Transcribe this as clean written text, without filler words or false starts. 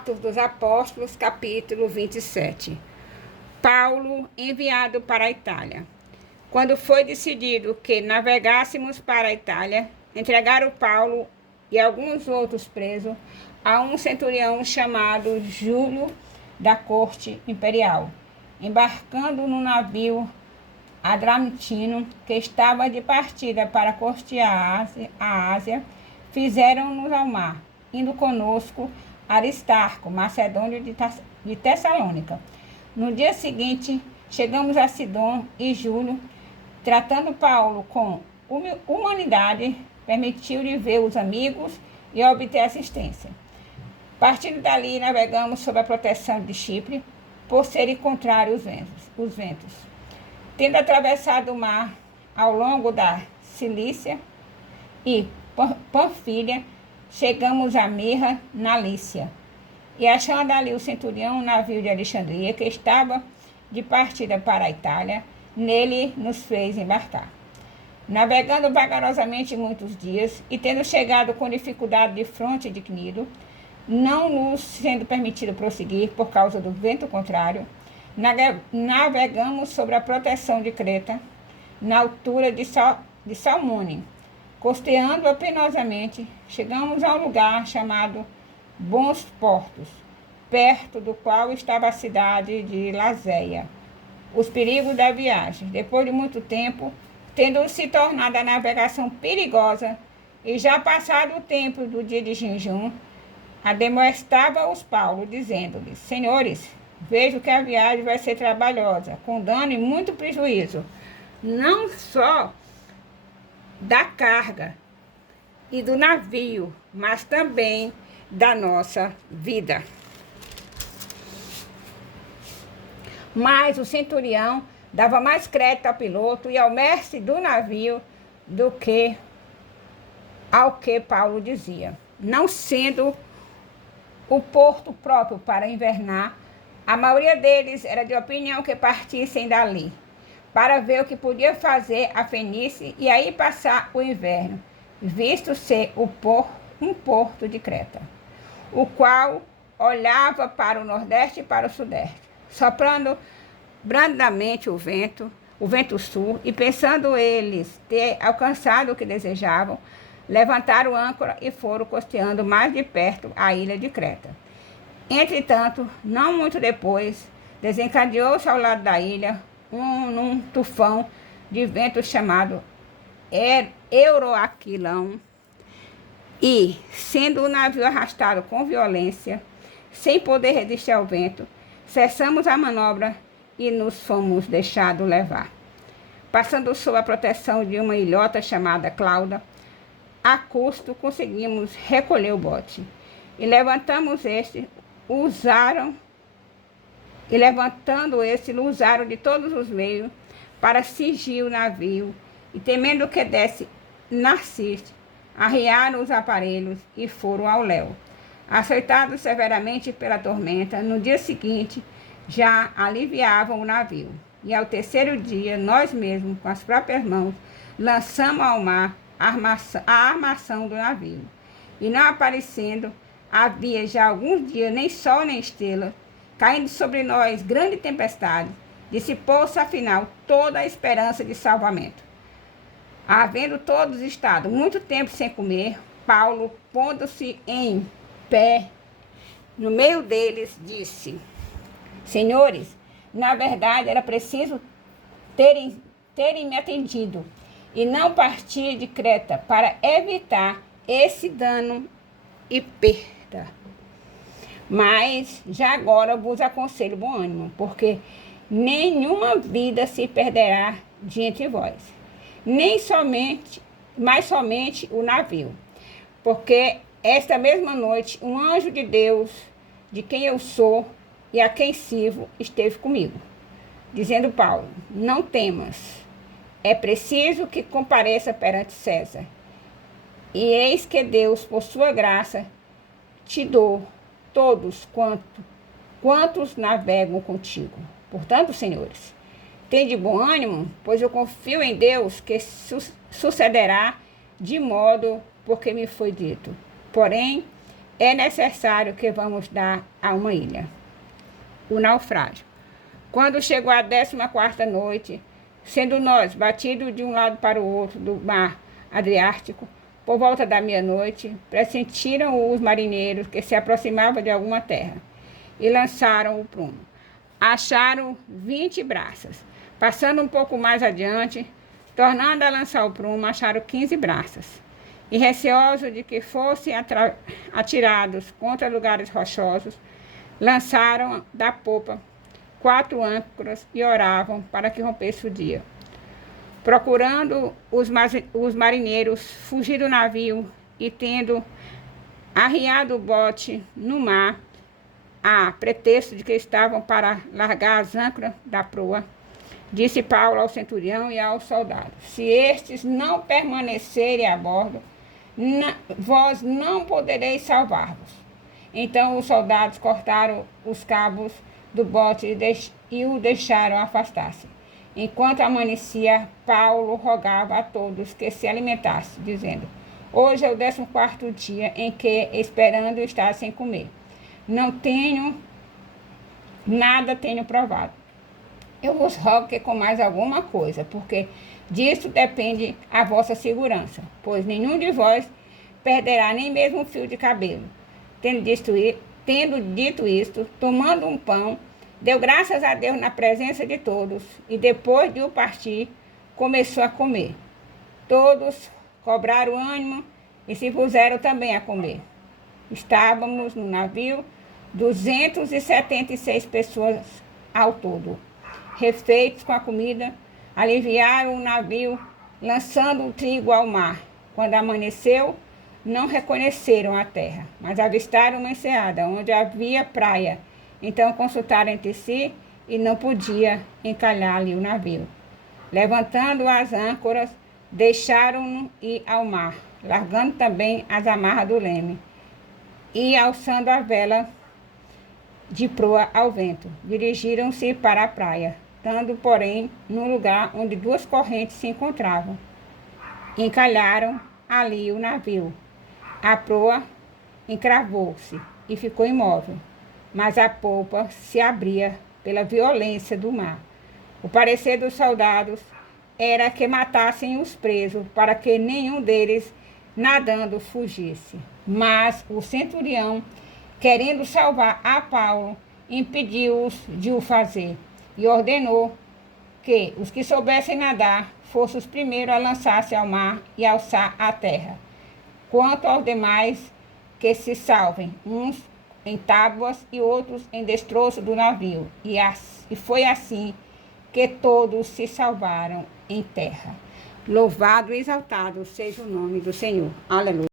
Atos dos Apóstolos, capítulo 27. Paulo enviado para a Itália. Quando foi decidido que navegássemos para a Itália, entregaram Paulo e alguns outros presos a um centurião chamado Júlio da corte imperial, embarcando no navio Adramtino, que estava de partida para costear a Ásia, fizeram-nos ao mar, indo conosco Aristarco, macedônio de Tessalônica. No dia seguinte, chegamos a Sidom e Júlio, tratando Paulo com humanidade, permitiu-lhe ver os amigos e obter assistência. Partindo dali, navegamos sob a proteção de Chipre, por serem contrários os ventos. Tendo atravessado o mar ao longo da Cilícia e Panfilha, chegamos a Mirra, na Lícia. E achando ali o centurião, um navio de Alexandria, que estava de partida para a Itália, nele nos fez embarcar. Navegando vagarosamente muitos dias, e tendo chegado com dificuldade de fronte de Cnido, não nos sendo permitido prosseguir por causa do vento contrário, navegamos sobre a proteção de Creta, na altura de Salmone. Costeando-a penosamente, chegamos a um lugar chamado Bons Portos, perto do qual estava a cidade de Lazéia. Os perigos da viagem. Depois de muito tempo, tendo se tornado a navegação perigosa, e já passado o tempo do dia de jejum, admoestava-os Paulo, dizendo-lhes: Senhores, vejo que a viagem vai ser trabalhosa, com dano e muito prejuízo, não só da carga e do navio, mas também da nossa vida. Mas o centurião dava mais crédito ao piloto e ao mestre do navio do que ao que Paulo dizia. Não sendo o porto próprio para invernar, a maioria deles era de opinião que partissem dali, para ver o que podia fazer a Fenícia e aí passar o inverno, visto ser um porto de Creta, o qual olhava para o nordeste e para o sudeste, soprando brandamente o vento sul, e pensando eles ter alcançado o que desejavam, levantaram âncora e foram costeando mais de perto a ilha de Creta. Entretanto, não muito depois, desencadeou-se ao lado da ilha um tufão de vento chamado Euroaquilão, e, sendo o navio arrastado com violência, sem poder resistir ao vento, cessamos a manobra e nos fomos deixados levar. Passando sob a proteção de uma ilhota chamada Clauda, a custo conseguimos recolher o bote, e levantando este, usaram de todos os meios para cingir o navio, e temendo que desse Narciste, arriaram os aparelhos e foram ao léu. Açoitados severamente pela tormenta, no dia seguinte já aliviavam o navio. E ao terceiro dia, nós mesmos, com as próprias mãos, lançamos ao mar a armação do navio. E não aparecendo, havia já alguns dias nem sol nem estrela, caindo sobre nós grande tempestade, dissipou-se afinal toda a esperança de salvamento. Havendo todos estado muito tempo sem comer, Paulo, pondo-se em pé no meio deles, disse: Senhores, na verdade era preciso terem me atendido e não partir de Creta para evitar esse dano e perda. Mas já agora vos aconselho bom ânimo, porque nenhuma vida se perderá de entre vós, mas somente o navio. Porque esta mesma noite um anjo de Deus, de quem eu sou e a quem sirvo, esteve comigo, dizendo: Paulo, não temas, é preciso que compareça perante César. E eis que Deus, por sua graça, te dou todos quantos navegam contigo. Portanto, senhores, tende bom ânimo, pois eu confio em Deus que sucederá de modo porque me foi dito. Porém, é necessário que vamos dar a uma ilha. O naufrágio. Quando chegou a 14ª noite, sendo nós batidos de um lado para o outro do mar Adriático, por volta da meia-noite, pressentiram os marinheiros que se aproximavam de alguma terra e lançaram o prumo. Acharam 20 braças. Passando um pouco mais adiante, tornando a lançar o prumo, acharam 15 braças. E receosos de que fossem atirados contra lugares rochosos, lançaram da popa 4 âncoras e oravam para que rompesse o dia. Procurando os marinheiros fugir do navio e tendo arriado o bote no mar, a pretexto de que estavam para largar as âncoras da proa, disse Paulo ao centurião e aos soldados: se estes não permanecerem a bordo, vós não podereis salvar-vos. Então os soldados cortaram os cabos do bote e o deixaram afastar-se. Enquanto amanhecia, Paulo rogava a todos que se alimentassem, dizendo: hoje é o 14º dia em que, esperando estar sem comer, nada tenho provado. Eu vos rogo que comais alguma coisa, porque disso depende a vossa segurança, pois nenhum de vós perderá nem mesmo um fio de cabelo. Tendo dito isto, tomando um pão, deu graças a Deus na presença de todos, e depois de o partir, começou a comer. Todos cobraram ânimo e se puseram também a comer. Estávamos no navio 276 pessoas ao todo. Refeitos com a comida, aliviaram o navio, lançando o trigo ao mar. Quando amanheceu, não reconheceram a terra, mas avistaram uma enseada, onde havia praia. Então consultaram entre si e não podia encalhar-lhe o navio. Levantando as âncoras, deixaram-no ir ao mar, largando também as amarras do leme, e alçando a vela de proa ao vento, dirigiram-se para a praia, estando, porém, num lugar onde 2 correntes se encontravam. Encalharam ali o navio. A proa encravou-se e ficou imóvel, mas a polpa se abria pela violência do mar. O parecer dos soldados era que matassem os presos, para que nenhum deles nadando fugisse. Mas o centurião, querendo salvar a Paulo, impediu-os de o fazer e ordenou que os que soubessem nadar fossem os primeiros a lançar-se ao mar e alçar a terra. Quanto aos demais, que se salvem, uns em tábuas e outros em destroço do navio. E foi assim que todos se salvaram em terra. Louvado e exaltado seja o nome do Senhor. Aleluia.